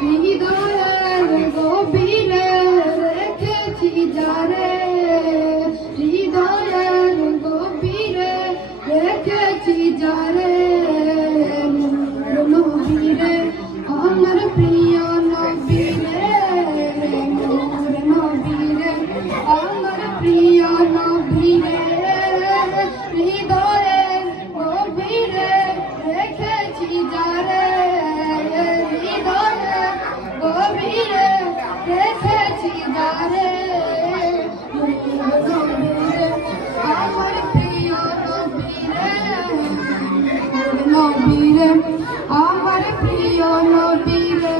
হৃদয়ের গভীরে রেখেছি যারে, হৃদয়ের গভীরে রেখেছি যারে, নবীরে আমার প্রিয় নবীরে, নবীরে আমার প্রিয় নবীরে, হৃদয়ের গভীরে রেখেছি যারে, হৃদয়ের গভীরে রেখেছি যারে, নবীরে আমার প্রিয় নবীরে, নবীরে আমার প্রিয় নবীরে,